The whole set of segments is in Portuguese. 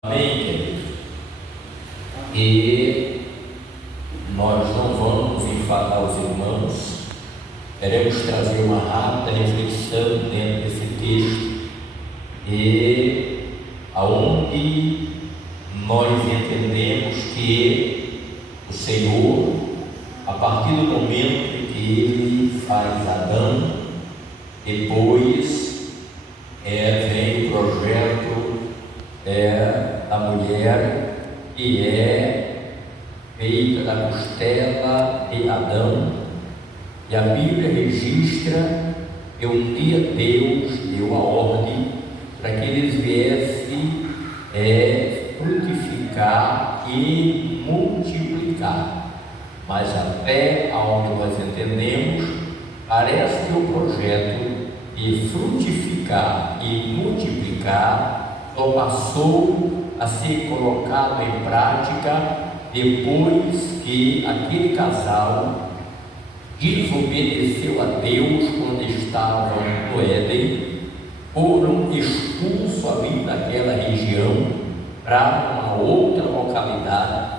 Amém, querido? E nós não vamos enfadar os irmãos, queremos trazer uma rápida reflexão dentro desse texto, e aonde nós entendemos que o Senhor, a partir do momento que Ele faz Adão, depois vem o projeto da mulher, que é feita da costela de Adão, e a Bíblia registra que um dia Deus deu a ordem para que eles viessem frutificar e multiplicar, mas até onde nós entendemos, parece que o projeto de frutificar e multiplicar só passou a ser colocado em prática depois que aquele casal desobedeceu a Deus quando estavam no Éden, foram expulsos ali daquela região para uma outra localidade,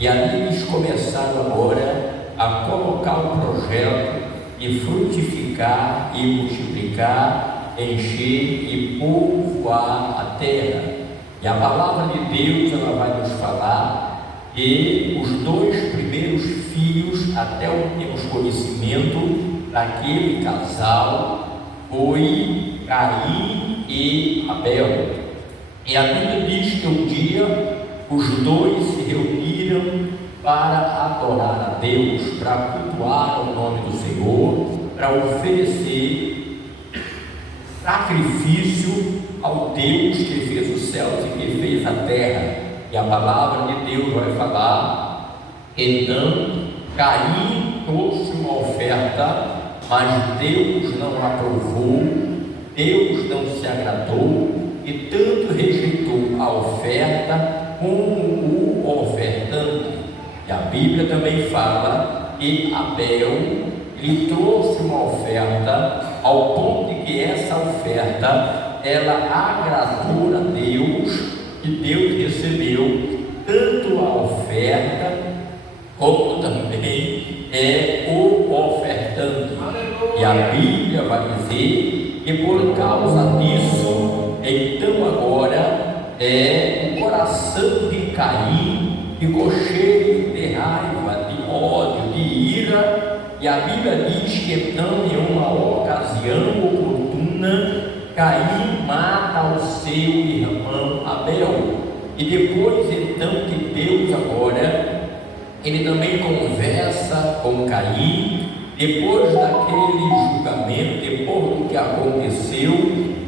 e ali eles começaram agora a colocar o projeto de frutificar e multiplicar, encher e povoar a terra. E a palavra de Deus, ela vai nos falar que os dois primeiros filhos, até onde temos conhecimento daquele casal, foi Caim e Abel. E a Bíblia diz que um dia os dois se reuniram para adorar a Deus, para cultuar o nome do Senhor, para oferecer sacrifício ao Deus que fez os céus e que fez a terra. E a palavra de Deus vai falar: então Caim trouxe uma oferta, mas Deus não aprovou, Deus não se agradou, e tanto rejeitou a oferta como o ofertante. E a Bíblia também fala que Abel, ele trouxe uma oferta, ao ponto de que essa oferta, ela agradou a Deus, e Deus recebeu tanto a oferta, como também o ofertante. E a Bíblia vai dizer que por causa disso, então agora o coração de Caim ficou cheio de raiva, de ódio, de ira. E a Bíblia diz que então, em uma ocasião oportuna, Caim mata o seu irmão Abel. E depois então que Deus agora, ele também conversa com Caim, depois daquele julgamento, depois do que aconteceu,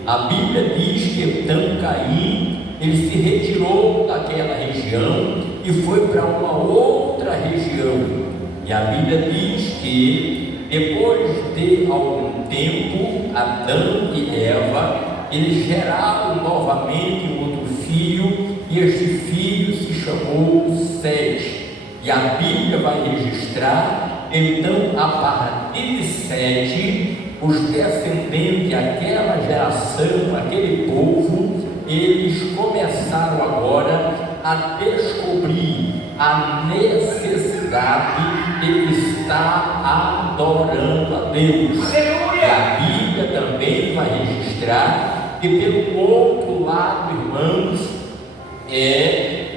a Bíblia diz que então Caim, ele se retirou daquela região e foi para uma outra região. E a Bíblia diz que depois de algum tempo, Adão e Eva, eles geraram novamente um outro filho, e este filho se chamou Sete. E a Bíblia vai registrar, então, a partir de Sete, os descendentes daquela geração, aquele povo, eles começaram agora a descobrir a necessidade de estar adorando a Deus. E a Bíblia também vai registrar que, pelo outro lado, irmãos,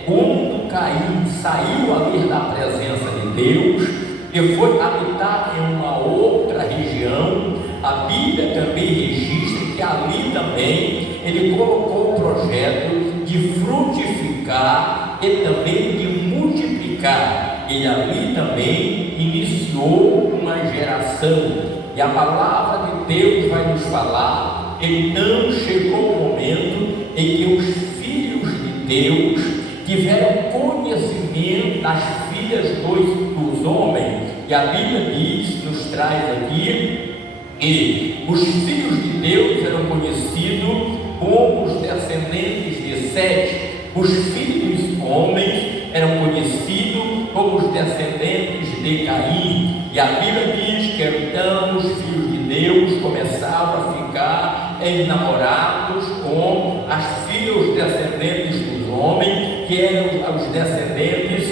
quando Caim saiu ali da presença de Deus e foi habitar em uma outra região, a Bíblia também registra que ali também ele colocou o projeto de frutificar e também de multiplicar. Ele ali também iniciou uma geração. E a palavra de Deus vai nos falar: então chegou o momento em que os filhos de Deus tiveram conhecimento das filhas dos homens. E a Bíblia diz, nos traz aqui, que os filhos de Deus eram conhecidos como os descendentes de Sete. Os filhos dos homens eram conhecidos como os descendentes de Caim. E a Bíblia diz que então os filhos de Deus começaram a ficar enamorados com as filhas descendentes dos homem, que eram os descendentes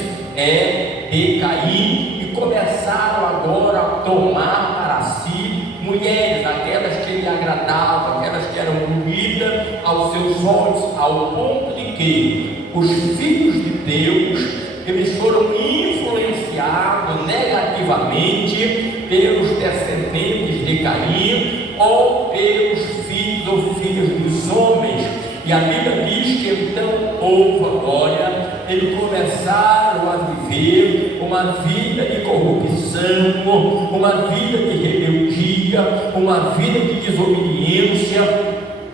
de Caim, e começaram agora a tomar para si mulheres, aquelas que lhe agradavam, aquelas que eram bonitas aos seus olhos, ao ponto de que os filhos de Deus, eles foram influenciados negativamente pelos descendentes de Caim ou pelos filhos ou filhas dos homens. E a Bíblia diz que então houve agora, eles começaram a viver uma vida de corrupção, uma vida de rebeldia, uma vida de desobediência,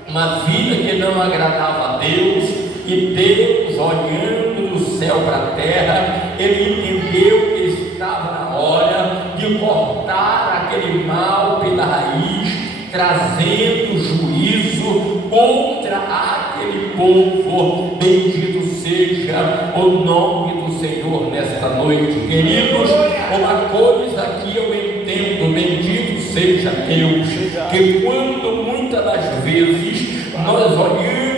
uma vida que não agradava a Deus. E Deus, olhando do céu para a terra, ele entendeu que estava na hora de cortar aquele mal pela raiz, trazendo juízo contra aquele povo. Bendito seja o nome do Senhor nesta noite, queridos. Uma coisa que eu entendo, bendito seja Deus, que quando muitas das vezes nós olhamos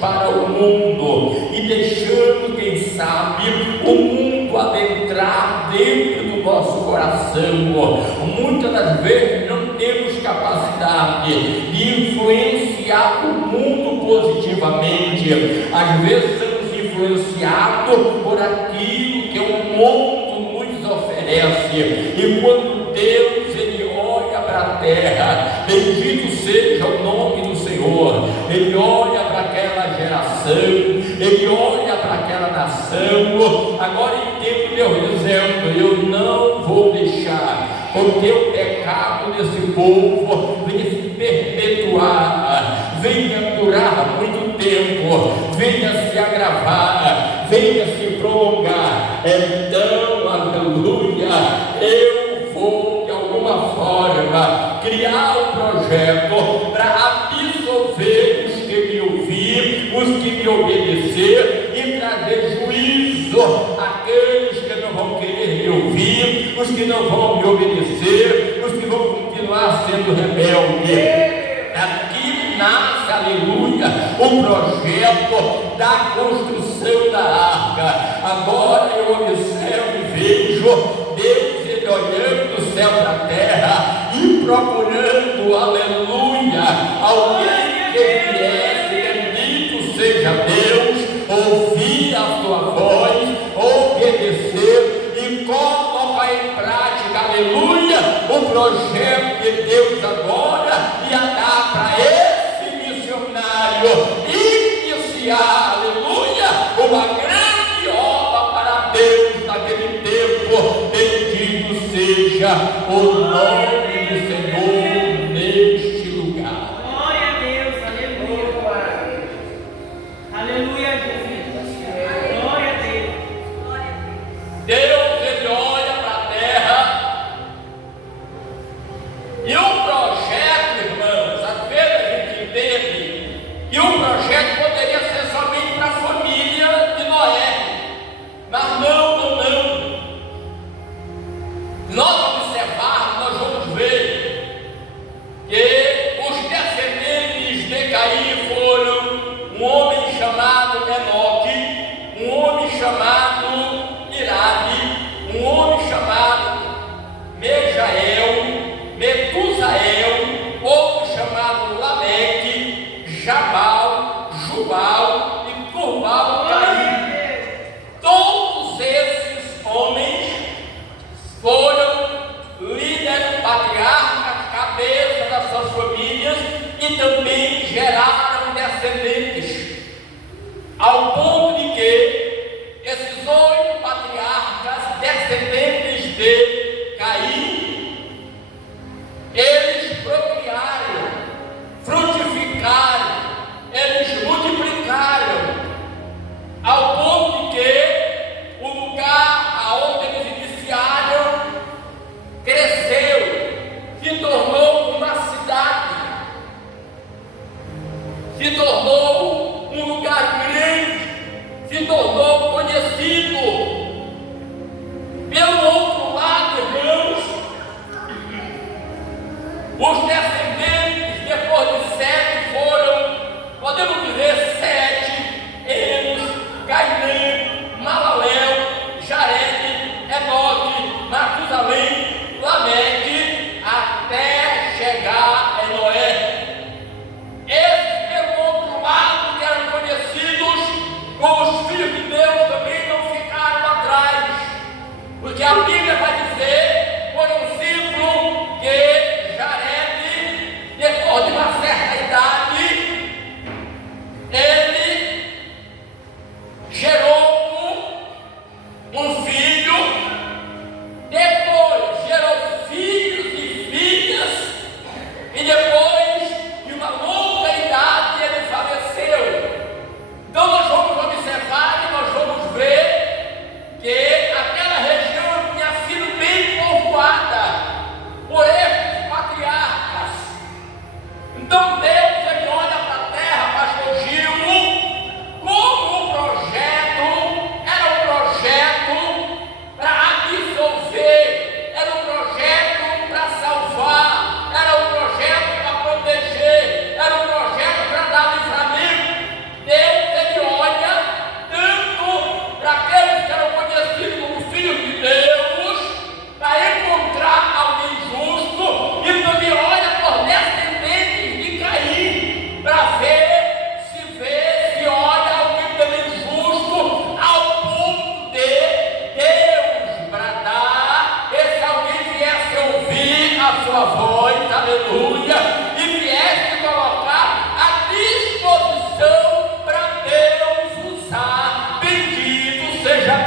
para o mundo e deixamos, quem sabe, o mundo adentrar dentro do nosso coração, muitas das vezes não temos capacidade de influenciar o mundo positivamente. Às vezes somos influenciados por aquilo que o mundo nos oferece, e quando Deus ele olha para a terra, bendito seja o nome do Senhor, ele olha para aquela geração, ele olha para aquela nação. Agora entendo Deus dizendo: eu não vou deixar, porque o pecado desse povo venha se perpetuar, venha durar muito tempo, venha se agravar, venha se prolongar. Então, aleluia, eu vou de alguma forma criar um projeto para absolver os que me ouvir, os que me obedecer, e trazer juízo àqueles que não vão querer me ouvir, os que não vão me obedecer, os que vão continuar sendo rebeldes. Aqui nasce, aleluia, o projeto da construção da arca. Agora eu observo e vejo Deus ele olhando do céu para a terra e procurando, aleluia, alguém que viesse, bendito seja Deus, ouvir a sua voz, obedecer e colocar em prática, aleluia, o projeto de Deus agora ia dar para esse missionário iniciar, aleluia, uma grande obra para Deus naquele tempo. Bendito seja o nome do Senhor neste lugar. Glória a Deus, aleluia. Aleluia, Jesus. Glória a Deus. Deus ele olha para a terra e o projeto, irmãos, às vezes a gente entende que o projeto poderia ser somente para a família de Noé, mas não. Nós observarmos, nós vamos ver que os descendentes de Caim foram um homem chamado Enoque, um homem chamado Irade, um homem chamado Mejael, Metusael, outro chamado Lameque, Jabal, Jubal e Tubal Caim. Todos esses homens foram líderes, patriarcas, cabeça das suas famílias, e também geraram descendentes, ao ponto de que esses 8 patriarcas, descendentes de Caim, eles procriaram, frutificaram, eles multiplicaram, ao ponto de que o lugar aonde eles iniciaram cresceu, se tornou uma cidade, se tornou um lugar grande, se tornou conhecido. Pelo outro lado, irmãos, os descendentes, depois de 7, foram, podemos dizer, 7 anos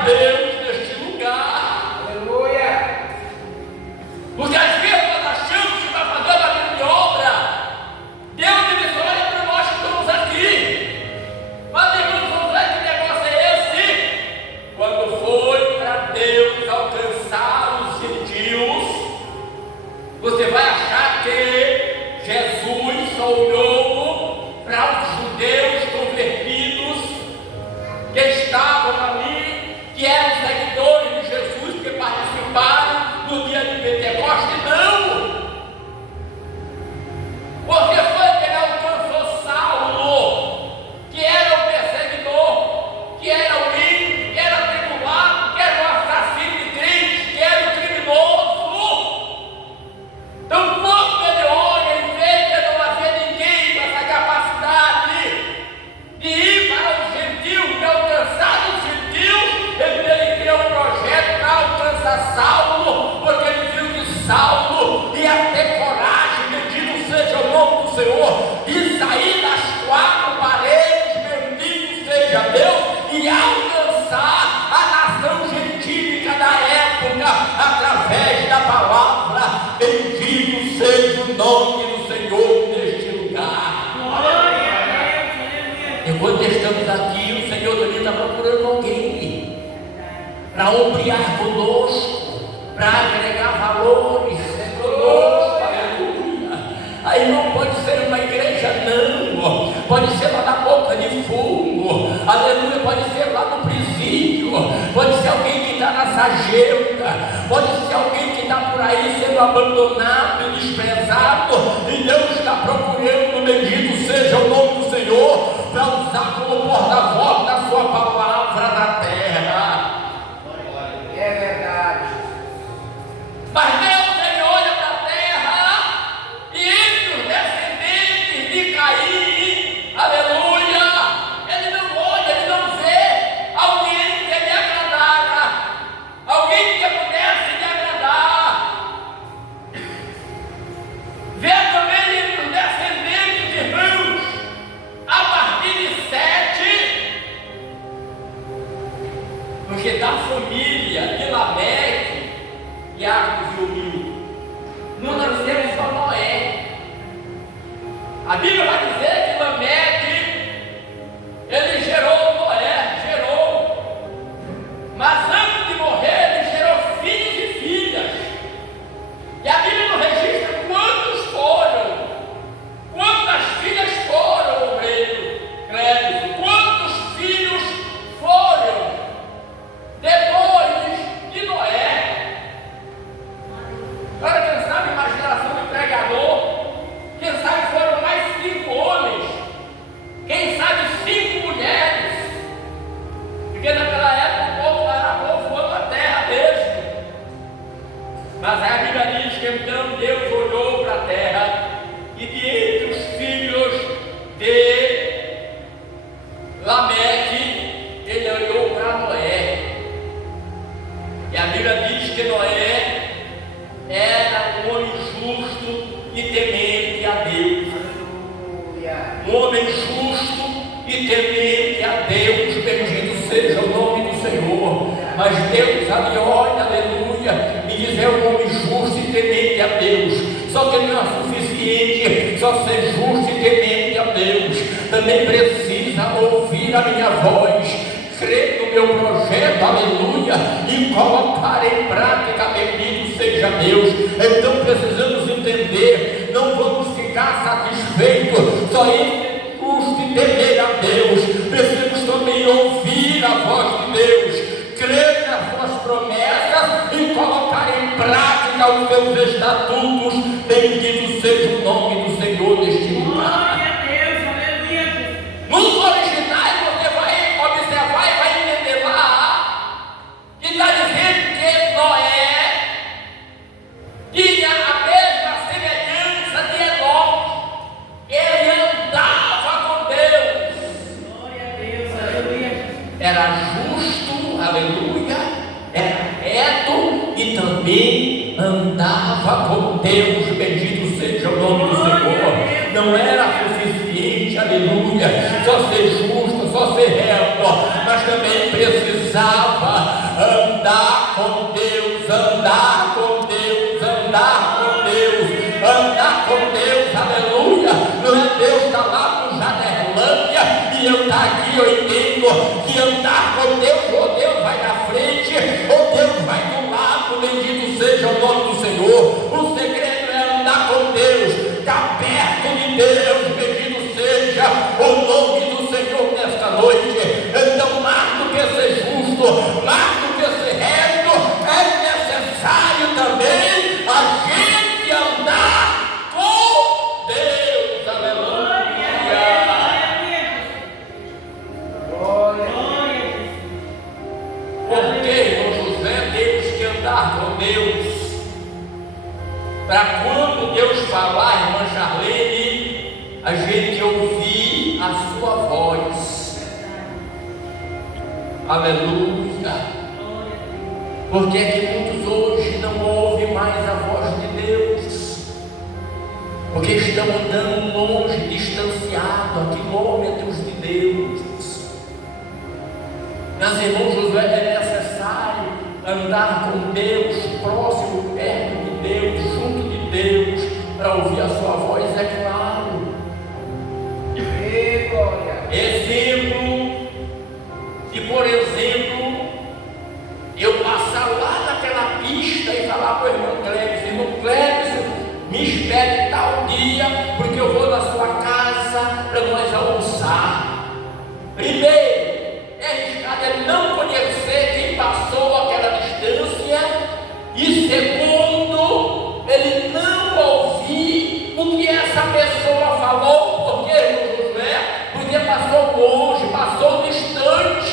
Deus neste lugar. Aleluia. Porque às vezes nós achamos que está fazendo a grande obra. Deus disse: olha para nós que estamos aqui. Mas irmãos, vamos ver que negócio é esse? Quando foi para Deus alcançar os gentios, você vai achar que Jesus só olhou para os judeus convertidos que estavam ali, que eram seguidores de Jesus, que participaram do dia de Pentecostes. Não! Porque foi que ele alcançou Saulo, que era o perseguidor, que era o ímpio, que era tribulado, que era o assassino de crentes, que era o criminoso. Então, quando ele olha e vê que não havia ninguém com essa capacidade de ir para os gentios, de alcançar os gentios, ele criou um projeto para alcançar Saulo, porque ele viu que Saulo ia ter coragem, bendito seja o nome do Senhor, de sair das quatro paredes, bendito seja Deus, e alcançar a nação gentílica da época, através da palavra. Bendito seja o nome do Senhor neste lugar. Glória a Deus. Aleluia. Enquanto estamos aqui, o Senhor também está procurando alguém para ombrear conosco, para agregar valores conosco. Aleluia. Aí não pode ser uma igreja, não. Pode ser lá na boca de fogo. Aleluia. Pode ser lá no presídio. Pode ser alguém que está na sarjeta. Pode ser alguém que está por aí sendo abandonado, desprezado. E Deus está procurando, bendito seja o nome do Senhor, para usar como porta-voz da sua palavra na terra. É verdade. Mas Deus, ele olha para a terra e entre os descendentes de Caim, aleluia, ele não olha, ele não vê alguém que lhe agradara, alguém que pudesse lhe agradar. Vê também entre os descendentes de irmãos, a partir de 7, porque da família de Lameque, Jacos e Omil, não nasceu só Noé. A Bíblia vai dizer que Lameque, ele gerou Noé, mas antes de morrer, ele gerou filhos e filhas. E a Bíblia não registra quantos foram, quantas filhas foram, obreiro Cléber, quantos filhos foram depois de Noé. Agora, quem sabe a imaginação do pregador, quem sabe foram mais 5 homens, quem sabe 5 mulheres, porque naquela época o povo era povoando a terra mesmo. Mas aí a Bíblia diz que então Deus olhou para a terra e de entre os filhos de Lameque, ele olhou para Noé. E a Bíblia diz que Noé era um homem justo e temente a Deus. Um homem justo e temente a Deus, bendito seja o nome do Senhor. Mas Deus ali olha, aleluia, e diz: é um homem justo e temente a Deus. Só que não é suficiente só ser justo e temente a Deus, também precisa ouvir a minha voz, crer no meu projeto, aleluia, e colocar em prática, bendito seja Deus. Então precisamos entender, não vamos ficar satisfeitos só em ser justo e temer a Deus, precisamos também ouvir a voz de Deus, crer nas suas promessas e colocar em prática os seus estatutos. Bendito seja o nome do Senhor neste lugar. Glória a Deus. Aleluia. Nos originais você vai observar e vai entender lá que está dizendo que Noé tinha a mesma semelhança de Enoque. Ele andava com Deus. Glória a Deus. Aleluia. Era justo, aleluia, era reto e também andava com Deus. Bendito seja o nome do Senhor. Não era suficiente, aleluia, só ser justo, só ser reto, mas também precisava com Deus, andar com Deus, andar com Deus, andar com Deus, aleluia. Não é Deus estar lá no Jaderlândia e eu estar aqui, eu entendo que andar com Deus, ou Deus vai na frente, ou Deus vai do lado, bendito seja o nome do Senhor. O segredo é andar com Deus, estar perto de Deus, bendito seja o nome do Senhor nesta noite. Então, mais do que ser justo, mais do que ser reto, é necessário também a gente andar com Deus, aleluia. Porque, irmão José, temos que andar com Deus, para quando Deus falar, irmã Charlene, a gente ouvir a sua voz. Aleluia. Porque é que muitos hoje não ouvem mais a voz de Deus, porque estão andando longe, distanciados a quilômetros de Deus. Mas, irmão Josué, é necessário andar com Deus, próximo, perto de Deus, junto de Deus, para ouvir a sua voz, é claro. Exemplo, e por exemplo, eu passar lá naquela pista e falar para o irmão Clébio, me espere tal dia, porque eu vou na sua casa para nós almoçar. Primeiro, é arriscado ele não conhecer quem passou aquela distância, e segundo, ele não ouvir o que essa pessoa falou, porque, irmão Josué, porque passou longe, passou distante.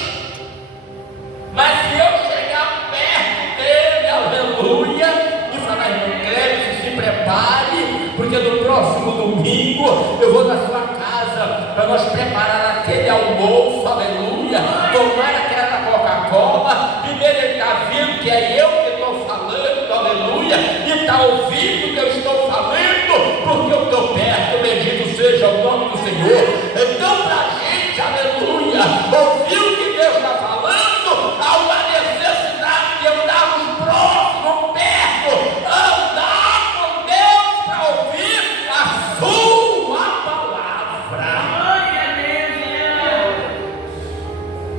Mas se eu chegar perto dele, aleluia, e falar, irmão Clébio, se prepare, porque no próximo domingo eu vou na sua casa para nós preparar aquele almoço, aleluia, tomar aquela Coca-Cola. Primeiro ele está vendo que é eu que estou falando, aleluia, e está ouvindo o que eu estou falando, porque eu estou perto, bendito seja o nome do Senhor. Então, para a gente, aleluia, ouvir o que Deus está falando, há uma necessidade de andarmos próximo, perto, andar com Deus para ouvir a sua palavra.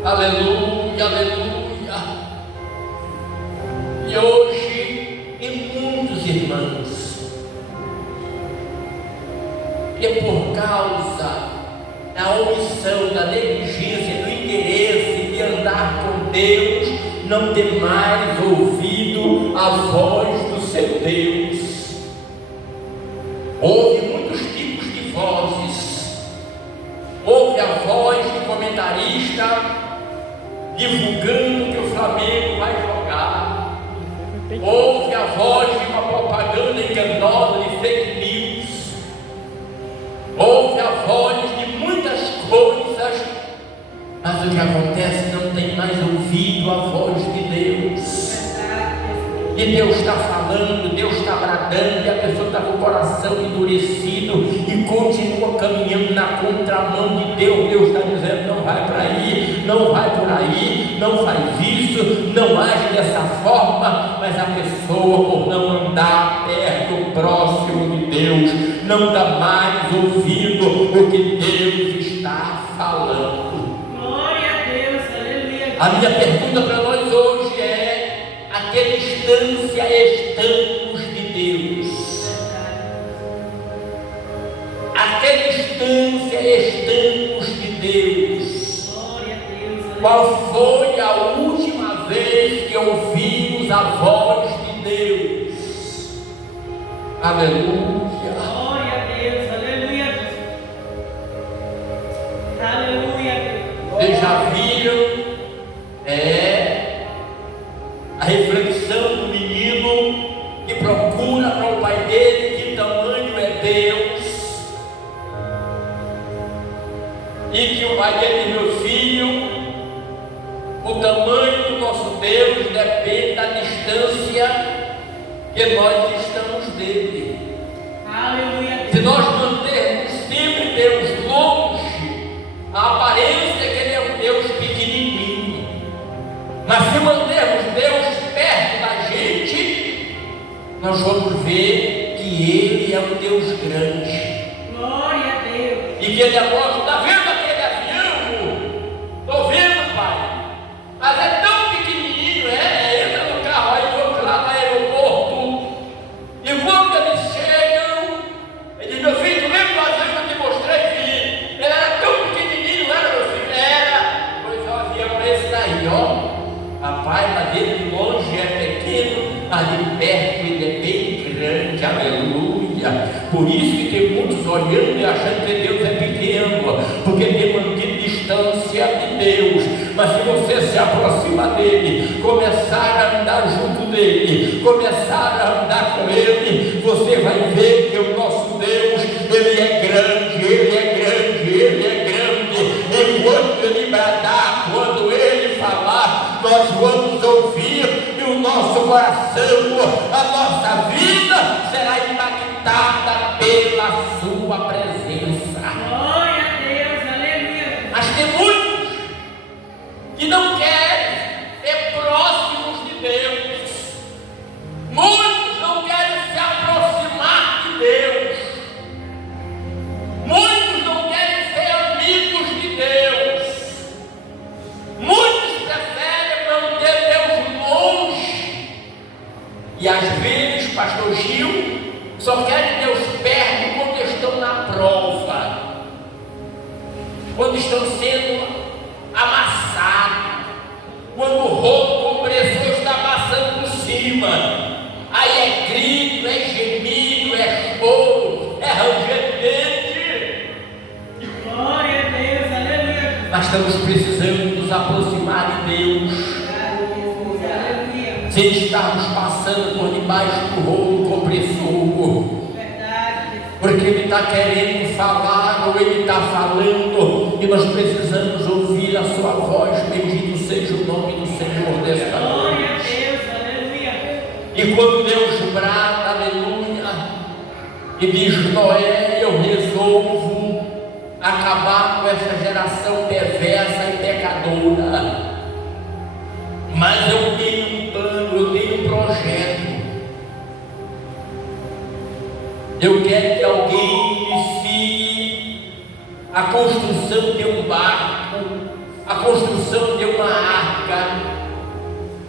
Aleluia, aleluia. E hoje, em muitos irmãos, que por causa da omissão, da negligência, do interesse de andar com Deus, não tem mais ouvido a voz do seu Deus. Houve muitos tipos de vozes. Houve a voz de comentarista divulgando que o Flamengo vai jogar. Houve a voz de uma propaganda enganosa de fake news. Houve a voz de muitas coisas, mas o que acontece, não tem mais ouvido a voz de Deus. E Deus está falando, Deus está bradando, e a pessoa está com o coração endurecido e continua caminhando na contramão de Deus. Deus está dizendo, não vai para aí, não vai por aí, não faz isso, não age dessa forma. Mas a pessoa, por não andar perto, próximo de Deus, não está mais ouvindo o que Deus está falando. Glória a Deus, aleluia. A minha pergunta para nós hoje é: a que distância estamos de Deus? A que distância estamos de Deus? Glória a Deus, aleluia. Qual foi a última vez que ouvimos a voz de Deus? Aleluia. Glória a Deus, aleluia. Aleluia. Vocês já viram a reflexão do menino que procura para o pai dele que tamanho é Deus, e que o pai dele, meu filho, o tamanho do nosso Deus depende da distância que nós estamos dele. Aleluia. Se nós mantermos sempre Deus longe, a aparência é que ele é um Deus pequenininho. Mas se mantermos Deus perto nós vamos ver que Ele é um Deus grande. Glória a Deus. E que Ele é bom. Está vendo aquele avião? Estou vendo, Pai. Mas é tão pequenininho, entra no carro aí, vamos lá no aeroporto. E quando eles chegam, ele diz: meu filho, tu lembra do avião que eu te mostrei, filho? Ele era tão pequenininho, não era, meu filho? Era. Pois é, o avião é esse daí, ó. Papai, mas ele de longe é pequeno, mas de perto ele é bem grande, aleluia. Por isso que tem muitos olhando e achando que Deus é pequeno, porque tem mantido distância de Deus. Mas se você se aproxima dele, começar a andar junto dele, começar a andar com ele, você vai ver que o nosso Deus, ele é grande, ele é grande, ele é grande. E quando ele bradar, quando ele falar, nós vamos ouvir, e o nosso coração, a nossa vida será impactada pela sua presença. Glória a Deus, aleluia. Mas tem muitos que não querem ser próximos de Deus. Muitos não querem se aproximar de Deus. Muitos não querem ser amigos de Deus. Muitos preferem manter Deus longe. E às vezes, pastor Gil, só querem Deus perto quando estão na prova, quando estão sendo amassados, quando o rolo compressor está passando por cima. Aí é grito, é gemido, é choro, é ranger de dente. Glória a Deus, aleluia. Mas estamos precisando nos aproximar de Deus, Aleluia. sem estarmos passando por debaixo do rolo compressor, Verdade. porque Ele está querendo falar, ou Ele está falando, e nós precisamos ouvir a sua voz. Bendito seja o nome do Senhor desta Glória a noite. Deus, aleluia. E quando Deus brada, aleluia, e diz: Noé, eu resolvo acabar com essa geração perversa e pecadora, mas eu tenho um plano, eu tenho um projeto. Eu quero que alguém inicie a construção de um barco, a construção de uma arca,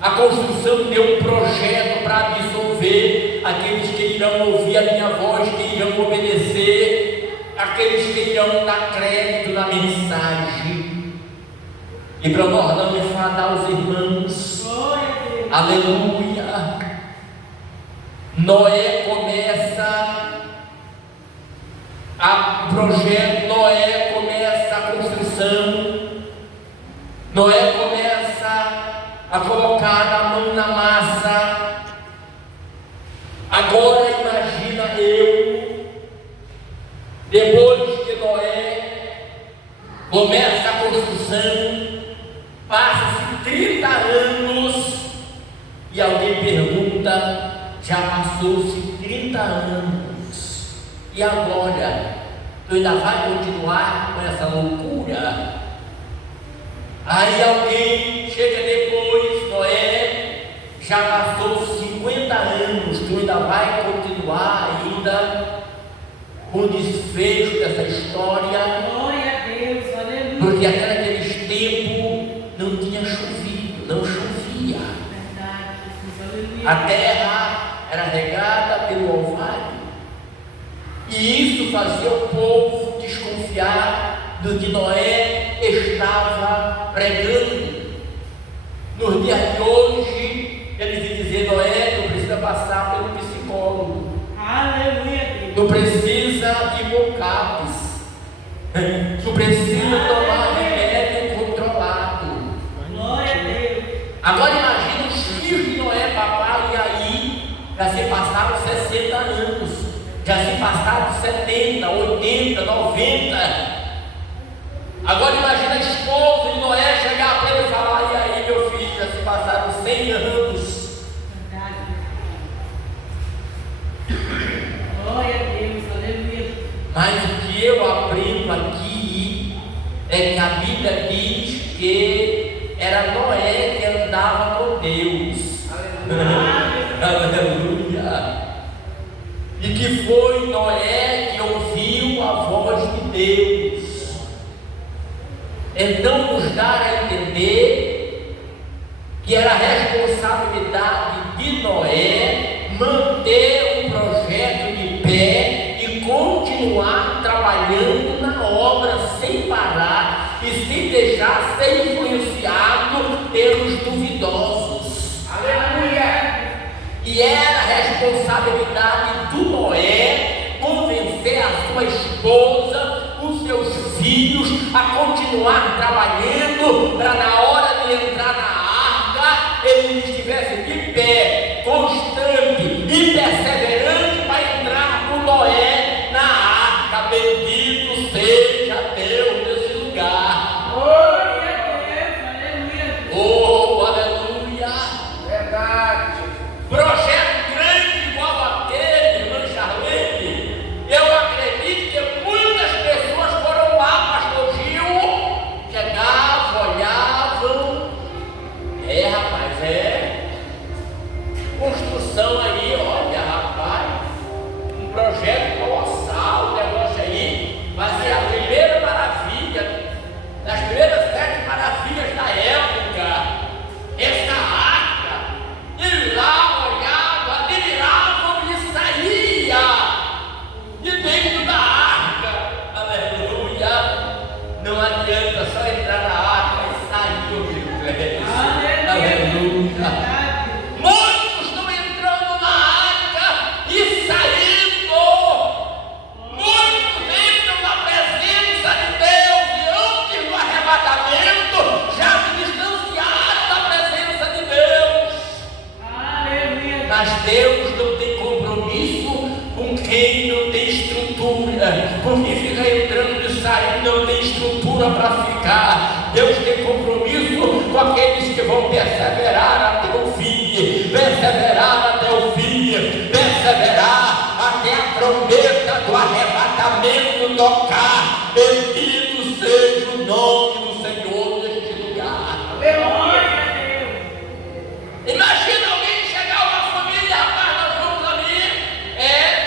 a construção de um projeto para absolver aqueles que irão ouvir a minha voz, que irão obedecer, aqueles que irão dar crédito na mensagem. E para nós não enfadar os irmãos, Glória a Deus. aleluia, Noé começa o projeto, Noé começa a construção, Noé começa a colocar a mão na massa. Agora imagina eu, depois que Noé começa a construção, passa-se 30 anos, e alguém pergunta: já passou-se 30 anos, e agora? Tu ainda vai continuar com essa loucura? Aí alguém chega depois: Noé, já passou 50 anos, tu ainda vai continuar ainda com o desfecho dessa história? Glória a Deus, aleluia. Porque até naqueles tempos não tinha chovido, não chovia. Verdade, Jesus, aleluia. A terra era regada pelo orvalho, e isso fazia o povo desconfiar do que Noé estava pregando. Nos dias de hoje, eles iam dizer: Noé, tu precisa passar pelo psicólogo, Aleluia, Deus. tu precisa ir com CAPS, tu precisa tomar remédio controlado. Glória a Deus. Agora imagina os filhos de Noé, papai, e aí já se passaram 60 anos, já se passaram 70, 80, 90. Agora imagina a esposa de Noé chegar para ele e falar: e aí, meu filho, já se passaram 100 anos. Verdade. Glória a Deus, aleluia. Mas o que eu aprendo aqui é que a Bíblia diz que era Noé que andava com Deus. Aleluia. Noé que ouviu a voz de Deus. Então nos dá a entender que era a responsabilidade de Noé manter o projeto de pé e continuar trabalhando na obra sem parar e sem deixar ser influenciado pelos duvidosos. Aleluia. E era a responsabilidade do Noé convencer a sua esposa, os seus filhos, a continuar trabalhando para na hora de entrar na arca ele estivesse de pé, constante e perseverante para entrar com Noé na arca. Bendito seja Deus nesse lugar. Glória a Deus. Aleluia. Oh, aleluia. Verdade. Projeto grande igual aquele, irmã Charlene. Eu acredito que muitas pessoas foram lá, pastor Gil, chegavam, olhavam. Rapaz, construção aí, olha, rapaz, um projeto colossal, o negócio aí vai ser a primeira maravilha, das primeiras 7 maravilhas da época, essa arca. E lá olhava, admiravam e saía de dentro da arca. Aleluia. Não adianta só entrar na arca e sair, meu Deus. Aleluia. Muitos estão entrando na arca e saindo. Muitos entram na presença de Deus e antes do arrebatamento já se distanciaram da presença de Deus. Aleluia. Mas Deus não tem compromisso com quem não tem estrutura, com quem fica entrando e saindo, não tem estrutura para ficar. Deus tem compromisso com aqueles que vão perseverar até o fim, perseverar até o fim, perseverar até a trombeta do arrebatamento tocar. Bendito seja o nome do Senhor neste lugar. Glória a Deus. Imagina alguém chegar uma família, rapaz, nós vamos ali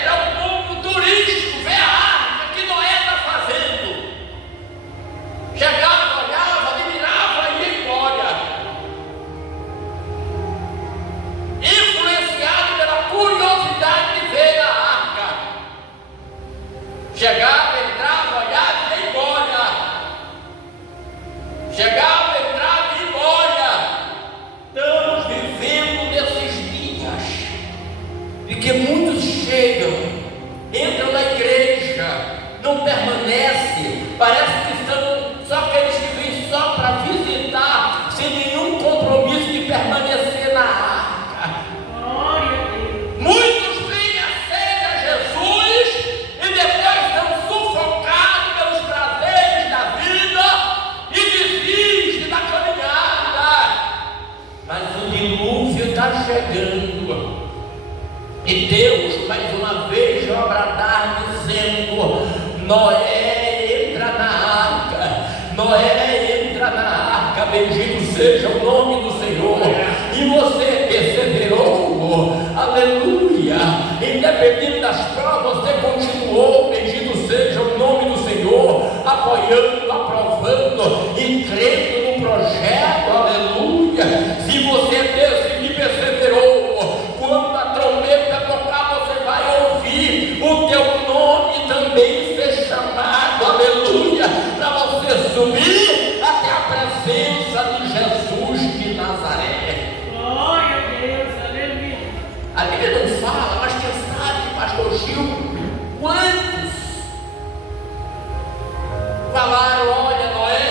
para um ponto turístico, ver a arca que Noé está fazendo. Chegava, olhava, admirava e ia embora. Influenciado pela curiosidade de ver a arca. Chegava, entrava, olhava e ia embora. Chegava, entrava e ia embora. Estamos vivendo nesses dias de que muitos chegam, entram na igreja, não permanecem, parece que são só aqueles que vêm só para visitar, sem nenhum compromisso de permanecer na arca. Glória a Deus. Muitos vêm aceitam Jesus e depois são sufocados pelos prazeres da vida e desistem da caminhada. Mas o dilúvio está chegando. E Deus, mais uma vez, vai bradar dizendo: Noé, entra na arca. Noé, entra na arca. Bendito seja o nome do Senhor. E você perseverou. Aleluia. Independente das provas, você continuou. Bendito seja o nome do Senhor. Apoiando, aprovando e crendo no projeto. Aleluia. Se você desse que perseverou, quando a trombeta tocar, você vai ouvir o teu nome também ser chamado, aleluia, para você subir até a presença de Jesus de Nazaré. Glória a Deus. Aleluia. A Bíblia não fala, mas quem sabe, pastor Gil, quantos falaram: olha, Noé,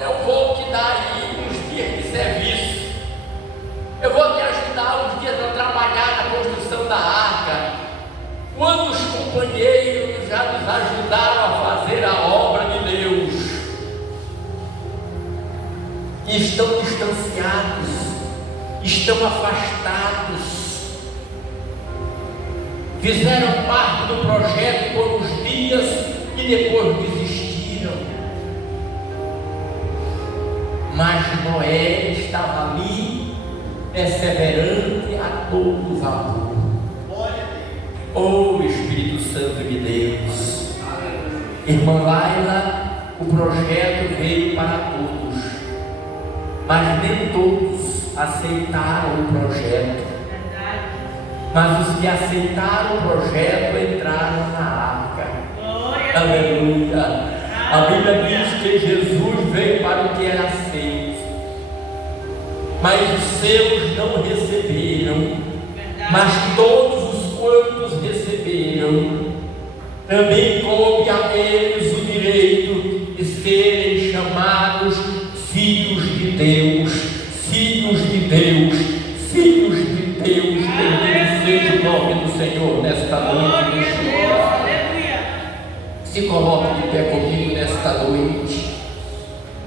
eu vou te dar aí uns dias de serviço, eu vou te ajudar uns dias a trabalhar na construção da arca. Quantos companheiros já nos ajudaram a fazer a obra de Deus e estão distanciados, estão afastados, fizeram parte do projeto por uns dias e depois desistiram. Mas Noé estava ali, perseverante a todo vapor. Oh Espírito Santo de Deus. Irmã Laila, o projeto veio para todos, mas nem todos aceitaram o projeto. Mas os que aceitaram o projeto entraram na arca. Aleluia. A Bíblia diz que Jesus veio para o que era aceito, mas os seus não receberam. Mas todos os quantos receberam, também coube a eles o direito de serem chamados filhos de Deus. Filhos de Deus, filhos de Deus. Bendito seja o nome do Senhor nesta noite. Se coloque de pé comigo nesta noite.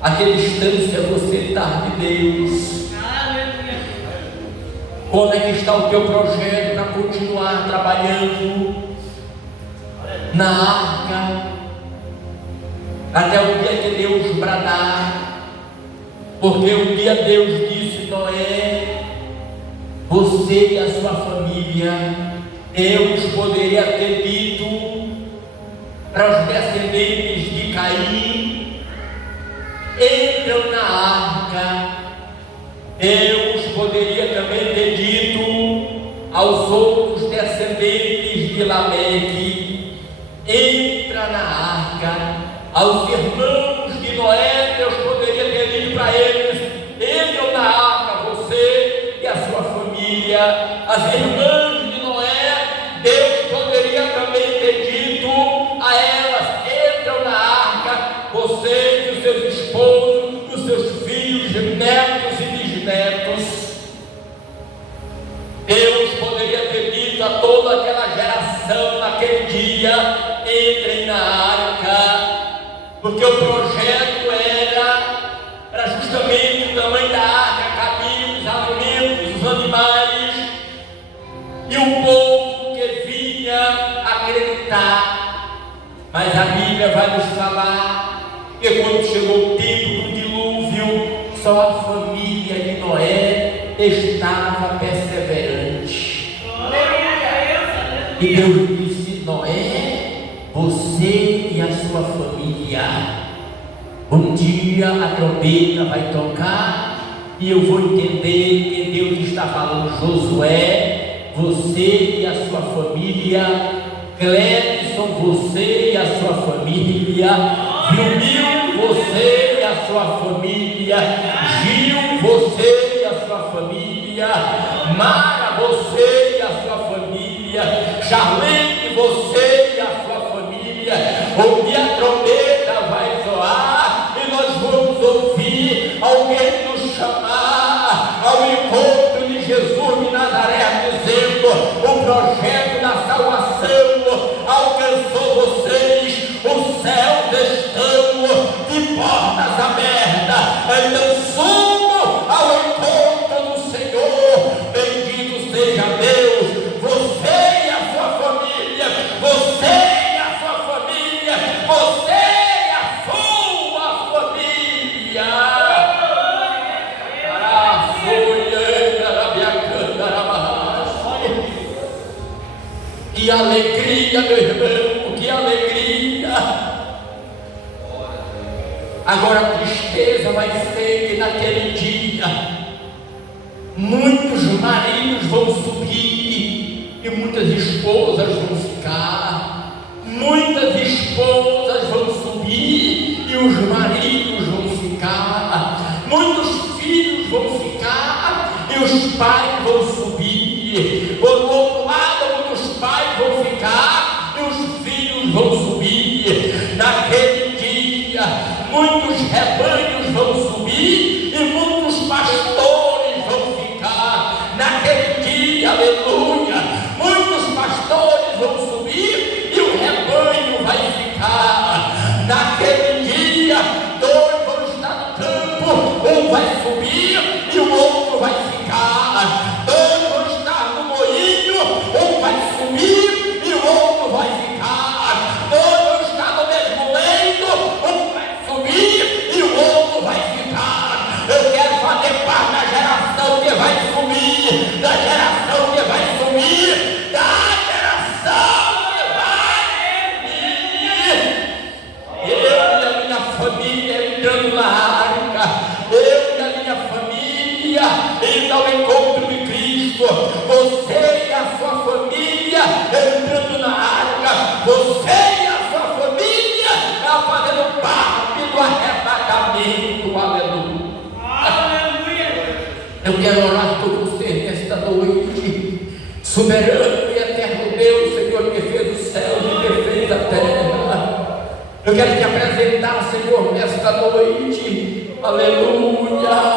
A que distância você está de Deus? Onde é que está o teu projeto para continuar trabalhando na arca até o dia que Deus bradar? Porque um dia Deus disse: Noé, você e a sua família. Deus poderia ter dito para os descendentes de Caim: entram na arca. Deus poderia também ter dito aos outros descendentes de Lameque: entra na arca. Aos irmãos de Noé, Deus poderia ter dito para eles: entram na arca, você e a sua família. As irmãs de Noé, Deus poderia também ter dito a elas: entram na arca, você e os seus esposos, os seus filhos, netos e bisnetos. Deus poderia ter dito a toda aquela geração naquele dia: entrem na arca, porque o projeto era para justamente o tamanho da arca cabia os alimentos, os animais, e o povo que vinha acreditar. Mas a Bíblia vai nos falar que quando chegou o tempo do dilúvio, só a família de Noé estava perseverante. E Deus disse: Noé, você e a sua família, um dia a trombeta vai tocar e eu vou entender que Deus está falando: Josué, você e a sua família, Clédson, você e a sua família, Vilmil, você e a sua família, Gil, você e a sua família, Mara, você e a sua família, Charlene, você e a sua família. Um dia a trombeta vai soar e nós vamos ouvir alguém nos chamar ao encontro de Jesus de Nazaré, dizendo: o projeto da salvação alcançou vocês, os céus estão de portas abertas. Então sumo ao encontro do Senhor. Bendito seja Deus. Você e a sua família, você e a sua família, você e a sua família. Que alegria, meu irmão, que alegria. Agora a tristeza vai ser que naquele dia muitos maridos vão subir e muitas esposas vão ficar. Muitas esposas vão subir e os maridos vão ficar. Muitos filhos vão ficar e os pais vão subir. Por outro lado, muitos pais vão ficar e os filhos vão subir. Naquele dia, muitos rebanhos vão subir e muitos pastores vão ficar. Naquele dia, aleluia, muitos pastores vão subir e o rebanho vai ficar. Naquele dia, dois vão estar no campo, um vai subir e o outro vai ficar. Dois indo ao encontro de Cristo, você e a sua família entrando na arca, você e a sua família fazendo parte do arrebatamento. Aleluia. Eu quero orar por você nesta noite. Soberano e eterno Deus, Senhor, que fez os céus e que fez a terra, eu quero te apresentar, Senhor, nesta noite. Aleluia.